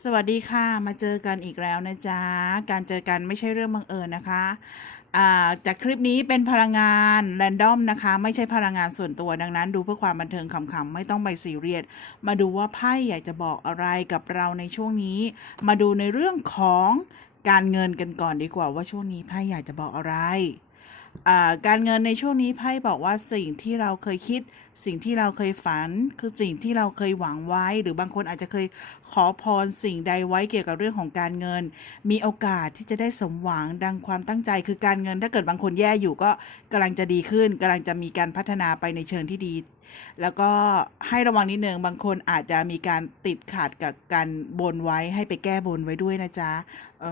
สวัสดีค่ะ มาเจอกันอีกแล้วนะจ๊ะ การเจอกันไม่ใช่เรื่องบังเอิญนะคะอ่าจากคลิปนี้เป็นพลังงานแรนดอมนะคะ ไม่ใช่พลังงานส่วนตัวดังนั้น ดูเพื่อความบันเทิงขำๆไม่ต้องไปซีเรียสมาดูว่าไพ่อยากจะบอกอะไรกับเราในช่วงนี้ มาดูในเรื่องของการเงินกันก่อนดีกว่าว่าช่วงนี้ไพ่อยากจะบอกอะไร การเงินในช่วงนี้ไพ่บอกว่าสิ่งที่เราเคยคิด สิ่งที่เราเคยฝัน คือสิ่งที่เราเคยหวังไว้ หรือบางคนอาจจะเคยขอพรสิ่งใดไว้เกี่ยวกับเรื่องของการเงิน มีโอกาสที่จะได้สมหวังดังความตั้งใจ คือการเงินถ้าเกิดบางคนแย่อยู่ก็กำลังจะดีขึ้นกำลังจะมีการพัฒนาไปในเชิงที่ดี แล้วก็ให้ระวังนิดนึงบางคนอาจจะมีการติดขัดกับการบนไว้ให้ไปแก้บนไว้ด้วยนะจ๊ะเอ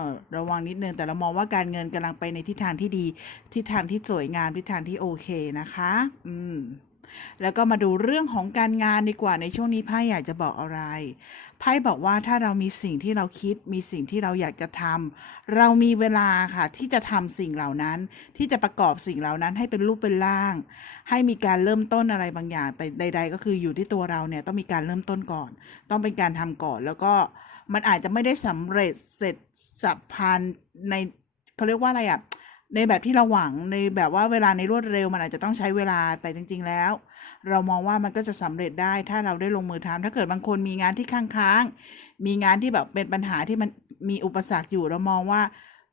อระวังนิดนึงแต่เรามองว่าการเงินกำลังไปในทิศทางที่ดีทิศทางที่สวยงามทิศทางที่โอเคนะคะ อืม แล้วก็มาดูเรื่องของการงานดีกว่าในช่วงนี้ไพ่อยากจะบอกอะไรไพ่บอกว่าถ้าเรามีสิ่งที่เราคิด มีสิ่งที่เราอยากจะทำเรามีเวลาค่ะที่จะทำสิ่งเหล่านั้น ที่จะประกอบสิ่งเหล่านั้นให้เป็นรูปเป็นร่าง ให้มีการเริ่มต้นอะไรบางอย่างแต่ใด ๆ ก็คืออยู่ที่ตัวเราเนี่ยต้องมีการเริ่มต้นก่อน ต้องเป็นการทำก่อนแล้วก็มันอาจจะไม่ได้สำเร็จเสร็จสับพันในเขาเรียกว่าอะไรอะ ในแบบที่เราหวังในแบบว่าเวลาในรวดเร็วมันอาจจะต้องใช้เวลาแต่จริง ๆ แล้ว เรามองว่ามันก็จะสำเร็จได้ถ้าเราได้ลงมือทำถ้าเกิดบางคนมีงานที่ค้างๆมีงานที่แบบเป็นปัญหาที่มันมีอุปสรรคอยู่เรามองว่า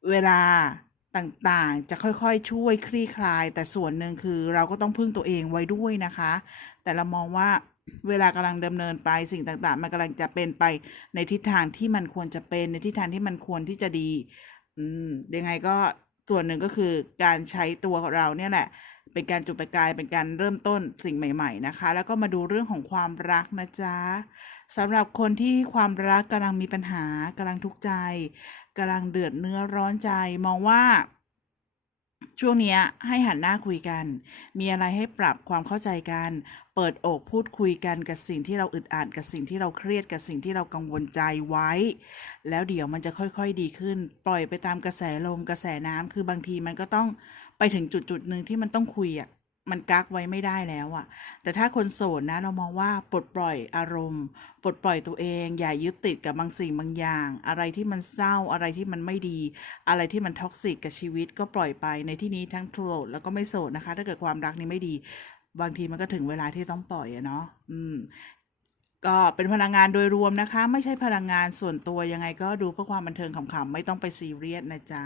เวลาต่างๆ จะค่อยๆ ช่วยคลี่คลาย แต่ส่วนหนึ่งคือเราก็ต้องพึ่งตัวเองไว้ด้วยนะคะ แต่เรามองว่าเวลากำลังดำเนินไปสิ่งต่างๆ มันกำลังจะเป็นไปในทิศทางที่มันควรจะเป็นในทิศทางที่มันควรที่จะดี อืมยังไงก็ ส่วนหนึ่งก็คือการใช้ตัวเราเนี่ยแหละ เป็นการจุดประกายเป็นการเริ่มต้นสิ่งใหม่ ๆ นะคะ แล้วก็มาดูเรื่องของความรักนะจ๊ะสำหรับคนที่ความรักกำลังมีปัญหากำลังทุกข์ใจกำลังเดือดเนื้อร้อนใจมองว่า ช่วงเนี้ยให้หันหน้าคุยกัน มีอะไรให้ปรับความเข้าใจกัน เปิดอกพูดคุยกันกับสิ่งที่เราอึดอัดกับสิ่งที่เราเครียดกับสิ่งที่เรากังวลใจไว้ แล้วเดี๋ยวมันจะค่อยๆดีขึ้น ปล่อยไปตามกระแสลมกระแสน้ำคือบางทีมันก็ต้องไปถึงจุดจุดๆหนึ่งที่มันต้องคุยอะ มันกักไว้ไม่ได้แล้วอะ แต่ถ้าคนโสดนะเรามองว่าปลดปล่อยอารมณ์ ปลดปล่อยตัวเอง อย่ายึดติดกับบางสิ่งบางอย่าง อะไรที่มันเศร้าอะไรที่มันไม่ดี อะไรที่มันท็อกซิกกับชีวิตก็ปล่อยไปในที่นี้ทั้งโสดแล้วก็ไม่โสดนะคะ ถ้าเกิดความรักนี้ไม่ดี บางทีมันก็ถึงเวลาที่ต้องปล่อยอะเนาะอืมก็เป็นพลังงานโดยรวมนะคะ ไม่ใช่พลังงานส่วนตัวยังไงก็ดูเพื่อความบันเทิงขำๆไม่ต้องไปซีเรียสนะจ๊ะ